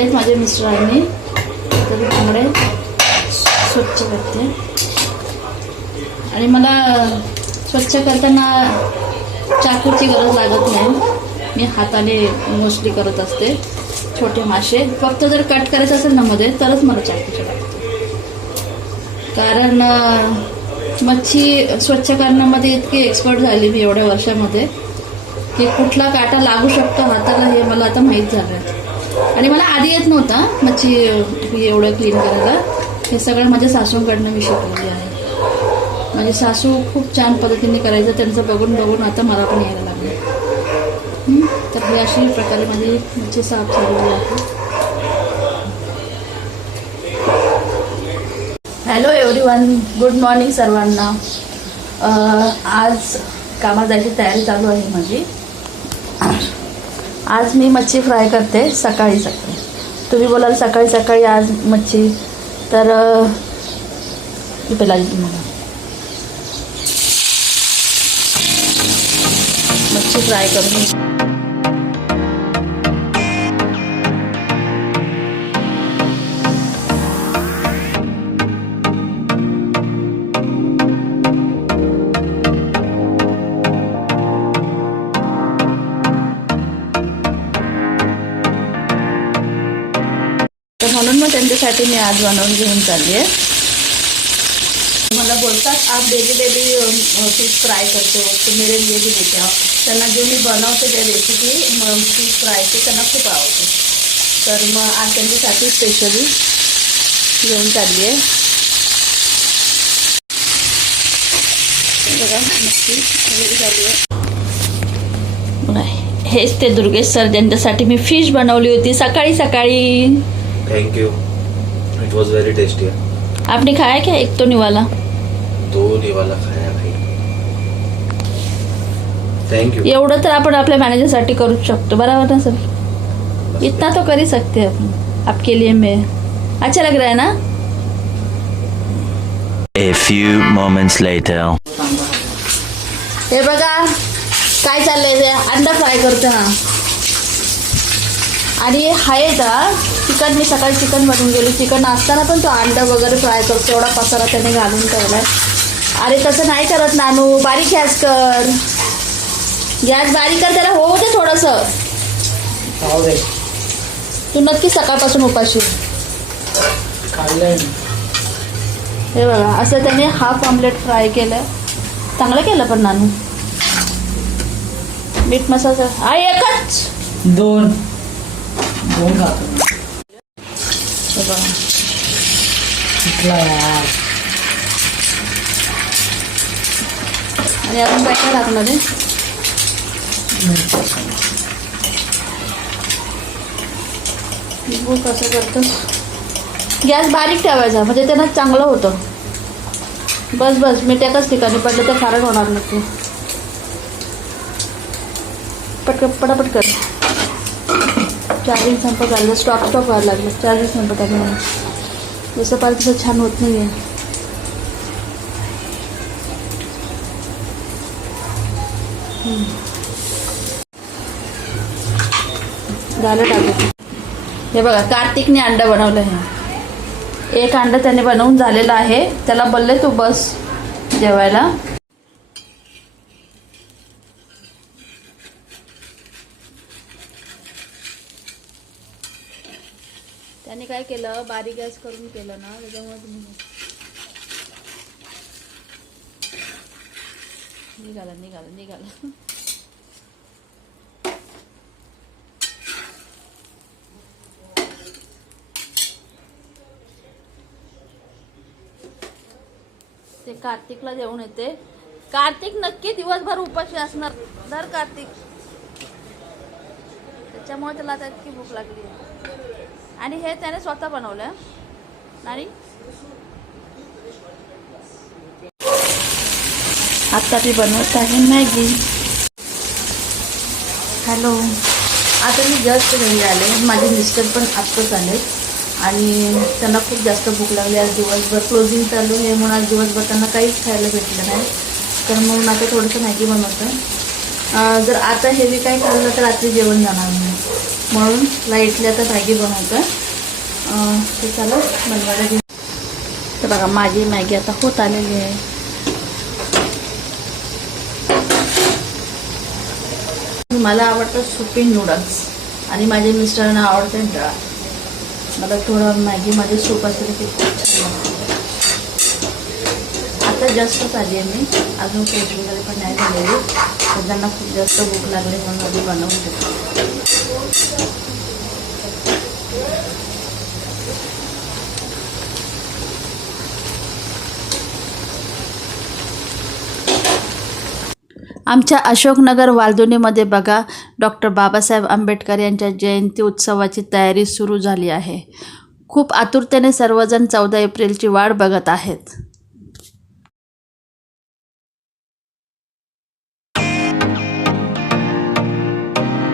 आणलेत माझ्या मिस्टरांनी, तर त्यामुळे स्वच्छ करते. आणि मला स्वच्छ करताना चाकूची गरज लागत नाही, मी हाताने मोस्टली करत असते. छोटे मासे फक्त जर कट करायचं असेल ना मध्ये, तरच मला चाकूची लागते. कारण मच्छी स्वच्छ करण्यामध्ये इतकी एक्सपर्ट झाली मी एवढ्या वर्षामध्ये की कुठला काटा लागू शकतो हाताला हे मला आता माहीत झालं. आणि मला आधी येत नव्हता मच्छी एवढं क्लीन करायला. हे सगळं माझ्या सासूंकडनं मी शिकलेली आहे. माझी सासू खूप छान पद्धतीने करायचं, त्यांचं बघून बघून आता मला पण यायला लागलं. तर ही अशी प्रकारे माझी मच्छी साफ झालेली आहे. हॅलो एव्हरीवन, गुड मॉर्निंग सर्वांना. आज कामाला जायची तयारी चालू आहे माझी. आज मी मच्छी फ्राय करते सकाळी सकाळी. तुम्ही बोलाल सकाळी सकाळी आज मच्छी, तर पहिला मला मच्छी फ्राय करून म्हणून मग त्यांच्यासाठी मी आज बनवून घेऊन चालली आहे. मला बोलतात आप डेली फिश फ्राय करते हो, तो मेरे लिए भी लेके आओ. त्यांना जे मी बनवते त्या रेसिपी फिश फ्रायचे त्यांना खूप आवडते. तर मग आज त्यांच्यासाठी स्पेशली घेऊन चालली आहे. बघा नक्की झाली आहे. हेच ते दुर्गेश सर ज्यांच्यासाठी मी फिश बनवली होती सकाळी सकाळी. Thank you, it was very tasty. आपने खाया क्या? एक तो निवाला, दो निवाला खाया भाई. Thank you. एवढं तर आपण आपल्या मॅनेजरसाठी करू शकतो, बराबर ना सर? इतना तो कर ही सकते हैं आपके लिए. मैं अच्छा लग रहा है ना? A few moments later. हे बघा काय चाललंय ते, अंडा फ्राय करतो ना. आणि हाय का चिकन, मी सकाळी चिकन बनवून गेलो. चिकन असताना पण तो अंडा वगैरे फ्राय करतो. एवढा पसारा त्याने घालून ठेवलाय. अरे तसं नाही करत नानू, बारीक गॅस कर, गॅस बारीक कर, त्याला होऊ दे थोडंसं. तू नक्की सकाळपासून उपाशी. हे बघा असं त्याने हाफ ऑमलेट फ्राय केलं, चांगलं केलं. पण नानू मीठ मसाला हा एकच दोन खातो. आणि अजून काय काय टाकणार आहे? लिंबू कसं करतो, गॅस बारीक ठेवायचा म्हणजे त्यांना चांगलं होतं. बस बस मीठ एकाच ठिकाणी पडलं तर खारट होणार नक्की. पटकन पटापट कर. चार्जिंग संपत आलं, स्टॉप व्हायला लागलं. चार्जिंग संपत आलं म्हणून जसं पाहिजे तसं छान होत नाही आहे. झालं टाकू. हे बघा कार्तिकने अंडा बनवलं आहे. एक अंडा त्याने बनवून झालेला आहे. त्याला बोलले तू बस जेवायला. त्याने काय केलं, बारीक गॅस करून केलं ना, त्याच्यामुळे निघाला. ते कार्तिकला जेवण येते. कार्तिक नक्की दिवसभर उपाशी असणार. दर कार्तिक, त्याच्यामुळे त्याला आता इतकी भूक लागली आहे. आणि हे त्याने स्वतः बनवलं. आणि आता ती बनवत आहे मॅगी. हॅलो, आता मी जस्ट घरी आले. माझे मिस्टर पण आत्ताच आले आणि त्यांना खूप जास्त भूक लागली. आज दिवसभर क्लोजिंग चालू आहे म्हणून आज दिवसभर त्यांना काहीच खायला भेटलं नाही. तर म्हणून आता थोडंसं मॅगी बनवतं. जर आता हेवी काही खाल्लं तर रात्री जेवण जाणार नाही. म्हणून लाईटली आता मॅगी बनवतोय. ते चला बनवायला घेऊ. तर बघा माझी मॅगी आता होत आलेली आहे. मला आवडतं सुपी नूडल्स आणि माझ्या मिस्टरांना आवडते डाळ. मला थोडं मॅगीमध्ये सूप असेल की खूप छान लागतं. आता जास्तच आली आहे मी, अजून फ्रेश वगैरे पण नाही झालेली. तर त्यांना खूप जास्त भूक लागली म्हणून आधी बनवून घेतली. आमच्या अशोकनगर वालदुनीमध्ये बघा डॉक्टर बाबासाहेब आंबेडकर यांच्या जयंती उत्सवाची तयारी सुरू झाली आहे. खूप आतुरतेने सर्वजण 14 एप्रिलची वाट बघत आहेत.